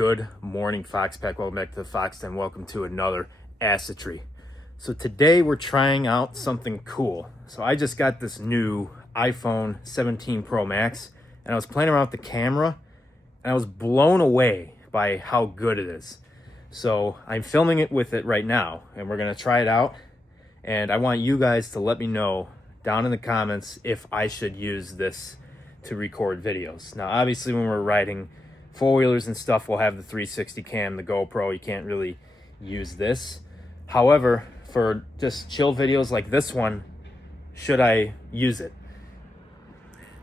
Good morning, Fox Pack. Welcome back to the Fox and welcome to another acid tree. So today we're trying out something cool. So I just got this new iPhone 17 Pro Max and I was playing around with the camera and I was blown away by how good it is. So I'm filming it with it right now and we're gonna try it out. And I want you guys to let me know down in the comments if I should use this to record videos. Now, obviously when we're riding four-wheelers and stuff, we'll have the 360 cam, the GoPro. You can't really use this. However, for just chill videos like this one, should I use it?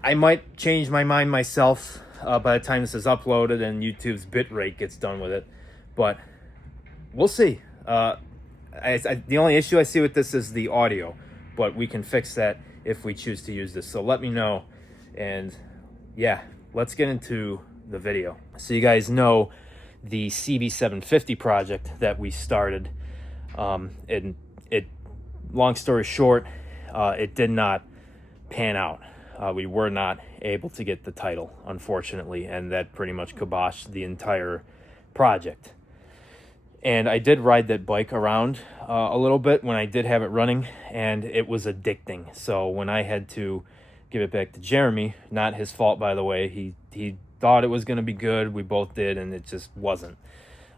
I might change my mind myself by the time this is uploaded and YouTube's bitrate gets done with it, but we'll see. The only issue I see with this is the audio, but we can fix that if we choose to use this. So let me know, and yeah, let's get into the video. So you guys know the CB550 project that we started, and long story short, it did not pan out. We were not able to get the title, unfortunately, and that pretty much kiboshed the entire project. And I did ride that bike around a little bit when I did have it running, and it was addicting. So when I had to give it back to Jeremy, not his fault, by the way, he thought it was going to be good. We both did, and it just wasn't,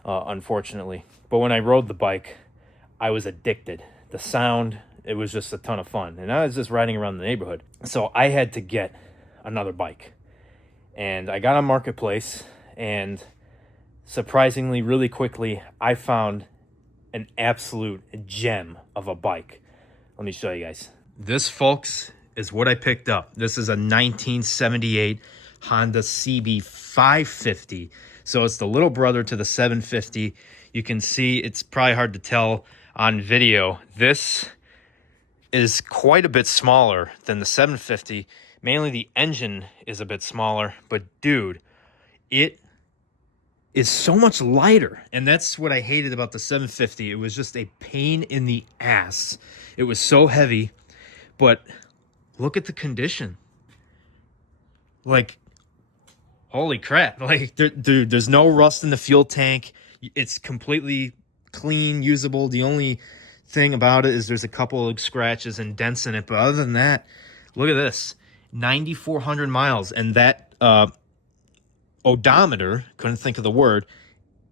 unfortunately. But when I rode the bike, I was addicted. The sound, it was just a ton of fun. And I was just riding around the neighborhood. So I had to get another bike. And I got on Marketplace, and surprisingly, really quickly, I found an absolute gem of a bike. Let me show you guys. This, folks, is what I picked up. This is a 1978 Honda CB550. So it's the little brother to the 750. You can see, it's probably hard to tell on video, this is quite a bit smaller than the 750. Mainly the engine is a bit smaller, but dude, it is so much lighter. And that's what I hated about the 750. It was just a pain in the ass. It was so heavy, but look at the condition. Like, holy crap. Like, dude, there's no rust in the fuel tank. It's completely clean, usable. The only thing about it is there's a couple of scratches and dents in it. But other than that, look at this. 9,400 miles. And that odometer, couldn't think of the word,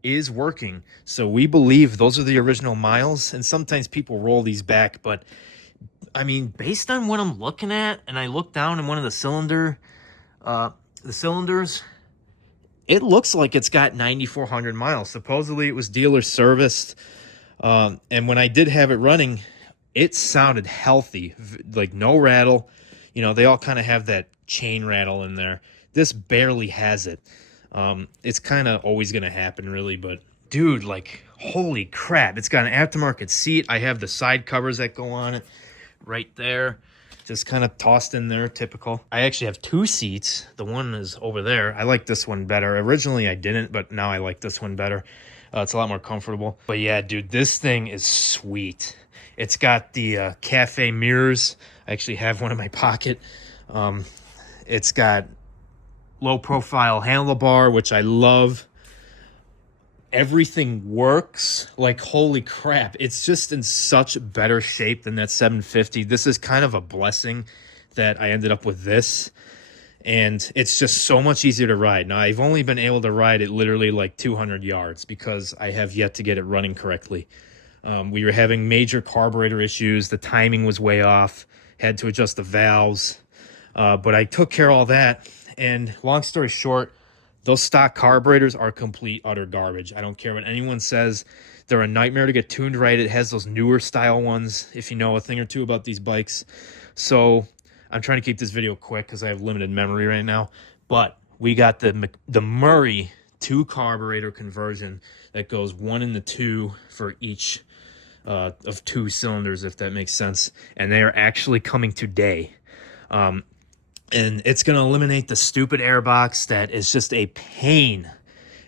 is working. So we believe those are the original miles. And sometimes people roll these back. But, I mean, based on what I'm looking at, and I look down in one of the cylinders, it looks like it's got 9,400 miles. Supposedly it was dealer serviced, and when I did have it running, it sounded healthy, like no rattle. You know, they all kind of have that chain rattle in there. This barely has it. It's kind of always going to happen, really, but dude, like, holy crap. It's got an aftermarket seat. I have the side covers that go on it right there. Just kind of tossed in there, typical. I actually have two seats. The one is over there. I like this one better. Originally, I didn't, but now I like this one better. It's a lot more comfortable. But yeah, dude, this thing is sweet. It's got the cafe mirrors. I actually have one in my pocket. It's got low-profile handlebar, which I love. Everything works. Like, holy crap, it's just in such better shape than that 750. This is kind of a blessing that I ended up with this, and it's just so much easier to ride. Now, I've only been able to ride it literally like 200 yards because I have yet to get it running correctly. We were having major carburetor issues. The timing was way off, had to adjust the valves, but I took care of all that. And long story short, those stock carburetors are complete, utter garbage. I don't care what anyone says. They're a nightmare to get tuned right. It has those newer style ones, if you know a thing or two about these bikes. So I'm trying to keep this video quick because I have limited memory right now. But we got the Murray 2 carburetor conversion that goes 1 and 2 for each of 2 cylinders, if that makes sense. And they are actually coming today. And it's going to eliminate the stupid airbox that is just a pain.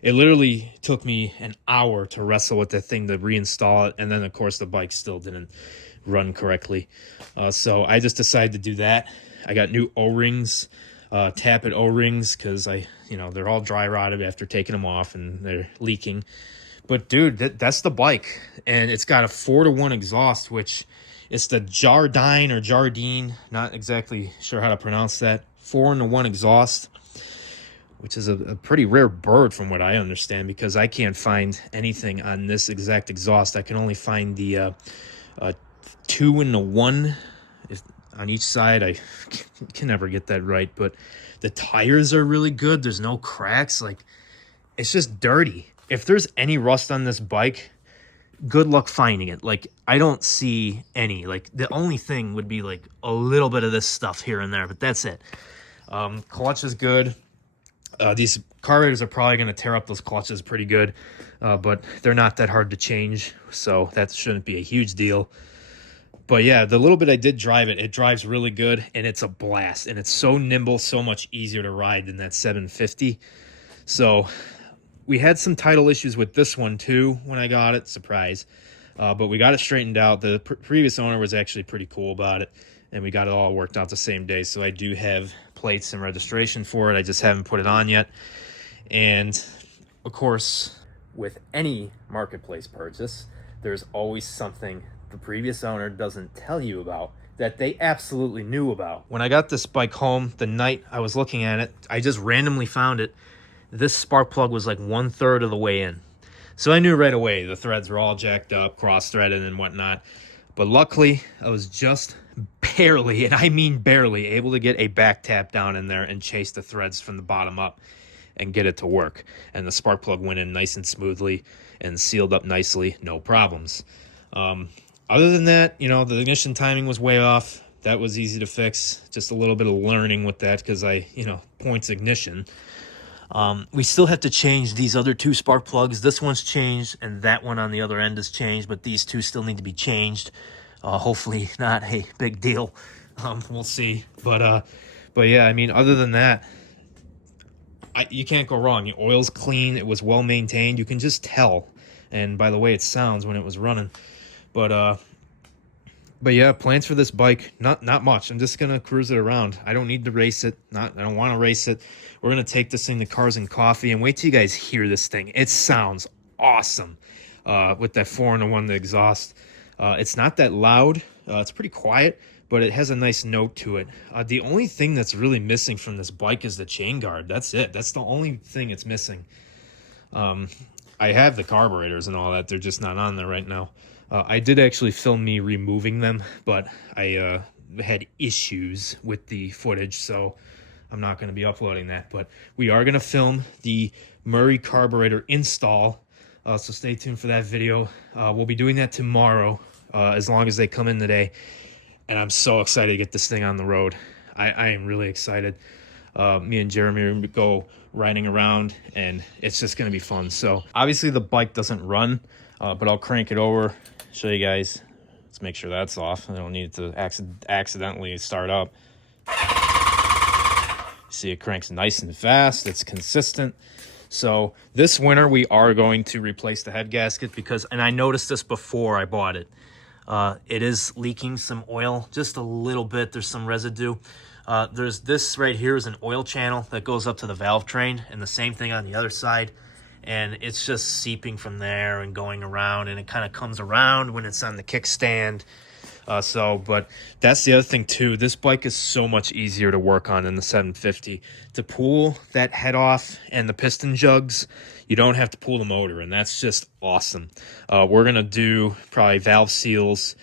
It literally took me an hour to wrestle with the thing to reinstall it. And then, of course, the bike still didn't run correctly. So I just decided to do that. I got new O-rings. tappet O-rings because they're all dry rotted after taking them off and they're leaking. But dude, that's the bike, and it's got a 4-to-1 exhaust, which it's the Jardine or Jardine, not exactly sure how to pronounce that. 4-in-1 exhaust, which is a pretty rare bird from what I understand, because I can't find anything on this exact exhaust. I can only find the 2-in-1 on each side. I can never get that right, but the tires are really good. There's no cracks. Like, it's just dirty. If there's any rust on this bike, good luck finding it. Like, I don't see any. Like, the only thing would be like a little bit of this stuff here and there, but that's it. Clutch is good. These carburetors are probably going to tear up those clutches pretty good, but they're not that hard to change, so that shouldn't be a huge deal. But yeah, the little bit I did drive it, it drives really good, and it's a blast, and it's so nimble, so much easier to ride than that 750. So we had some title issues with this one too when I got it, surprise. But we got it straightened out. The previous owner was actually pretty cool about it, and we got it all worked out the same day. So I do have plates and registration for it. I just haven't put it on yet. And of course, with any marketplace purchase, there's always something the previous owner doesn't tell you about that they absolutely knew about. When I got this bike home, the night I was looking at it, I just randomly found it. This spark plug was like 1/3 of the way in. So I knew right away the threads were all jacked up, cross-threaded and whatnot. But luckily, I was just barely, and I mean barely, able to get a back tap down in there and chase the threads from the bottom up and get it to work. And the spark plug went in nice and smoothly and sealed up nicely, no problems. Other than that, the ignition timing was way off. That was easy to fix. Just a little bit of learning with that because points ignition. We still have to change these other 2 spark plugs. This one's changed, and that one on the other end is changed, but these 2 still need to be changed. Hopefully not a big deal. We'll see. But yeah, I mean, other than that, you can't go wrong. The oil's clean. It was well maintained. You can just tell, and by the way it sounds when it was running. But yeah, plans for this bike, not much. I'm just gonna cruise it around. I don't need to race it. I don't want to race it. We're gonna take this thing to Cars and Coffee and wait till you guys hear this thing. It sounds awesome with that 4-in-1 the exhaust. It's not that loud. It's pretty quiet, but it has a nice note to it. The only thing that's really missing from this bike is the chain guard. That's it. That's the only thing it's missing. I have the carburetors and all that. They're just not on there right now. I did actually film me removing them, but I had issues with the footage, so I'm not going to be uploading that. But we are going to film the Murray carburetor install, so stay tuned for that video. We'll be doing that tomorrow, as long as they come in today. And I'm so excited to get this thing on the road. I am really excited. Me and Jeremy are going to go riding around, and it's just going to be fun. So obviously the bike doesn't run, but I'll crank it over, show you guys. Let's make sure that's off. I don't need it to accidentally start up. See, it cranks nice and fast. It's consistent. So this winter we are going to replace the head gasket and I noticed this before I bought it. It is leaking some oil, just a little bit. There's some residue. There's this right here is an oil channel that goes up to the valve train, and the same thing on the other side. And it's just seeping from there and going around, and it kind of comes around when it's on the kickstand. But that's the other thing too. This bike is so much easier to work on than the 750. To pull that head off and the piston jugs, you don't have to pull the motor, and that's just awesome. We're gonna do probably valve seals,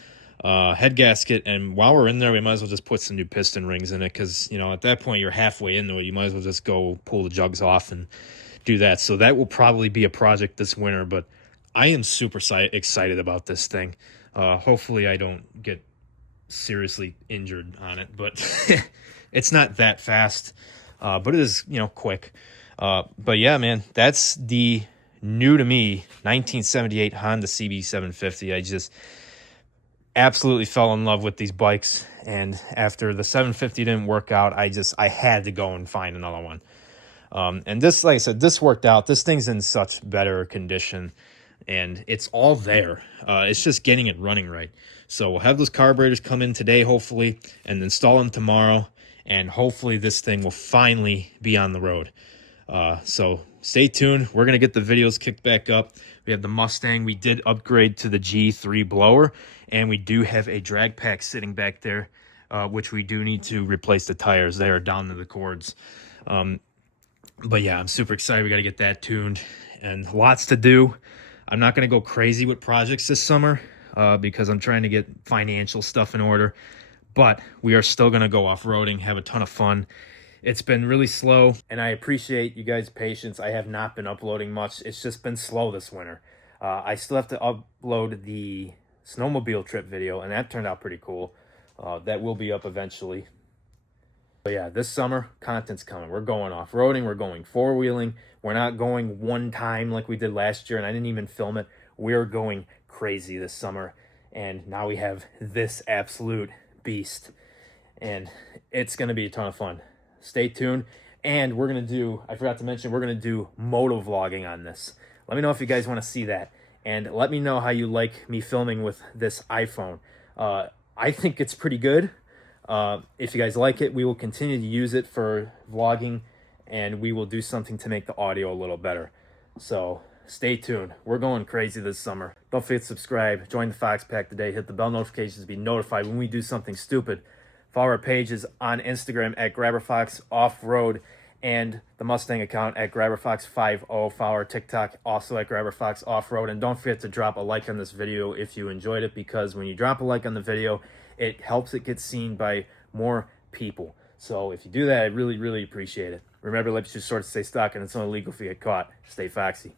head gasket, and while we're in there, we might as well just put some new piston rings in it, because at that point you're halfway into it. You might as well just go pull the jugs off and do that. So that will probably be a project this winter, but I am super excited about this thing. Hopefully I don't get seriously injured on it, but it's not that fast, but it is, quick. But yeah, man, that's the new to me 1978 Honda CB550. I just absolutely fell in love with these bikes, and after the 750 didn't work out, I had to go and find another one. And this, like I said, this worked out. This thing's in such better condition, and it's all there. It's just getting it running right. So we'll have those carburetors come in today, hopefully, and install them tomorrow. and hopefully this thing will finally be on the road. So stay tuned. We're going to get the videos kicked back up. We have the Mustang. We did upgrade to the G3 blower, and we do have a drag pack sitting back there, which we do need to replace the tires. They are down to the cords. But yeah, I'm super excited. We got to get that tuned and lots to do. I'm not going to go crazy with projects this summer because I'm trying to get financial stuff in order. But we are still going to go off-roading, have a ton of fun. It's been really slow, and I appreciate you guys' patience. I have not been uploading much. It's just been slow this winter. I still have to upload the snowmobile trip video, and that turned out pretty cool. That will be up eventually. But yeah, this summer, content's coming. We're going off-roading. We're going four-wheeling. We're not going one time like we did last year, and I didn't even film it. We're going crazy this summer, and now we have this absolute beast, and it's going to be a ton of fun. Stay tuned. And we're going to do, I forgot to mention, we're going to do moto vlogging on this. Let me know if you guys want to see that. And let me know how you like me filming with this iPhone. I think it's pretty good. If you guys like it, we will continue to use it for vlogging. And we will do something to make the audio a little better. So stay tuned. We're going crazy this summer. Don't forget to subscribe. Join the Fox Pack today. Hit the bell notifications to be notified when we do something stupid. Follow our pages on Instagram at GrabberFox Off-Road and the Mustang account at GrabberFox50. Follow our TikTok also at GrabberFox Off-Road. And don't forget to drop a like on this video if you enjoyed it, because when you drop a like on the video, it helps it get seen by more people. So if you do that, I really, really appreciate it. Remember, life's too short to stay stuck, and it's only legal if you get caught. Stay foxy.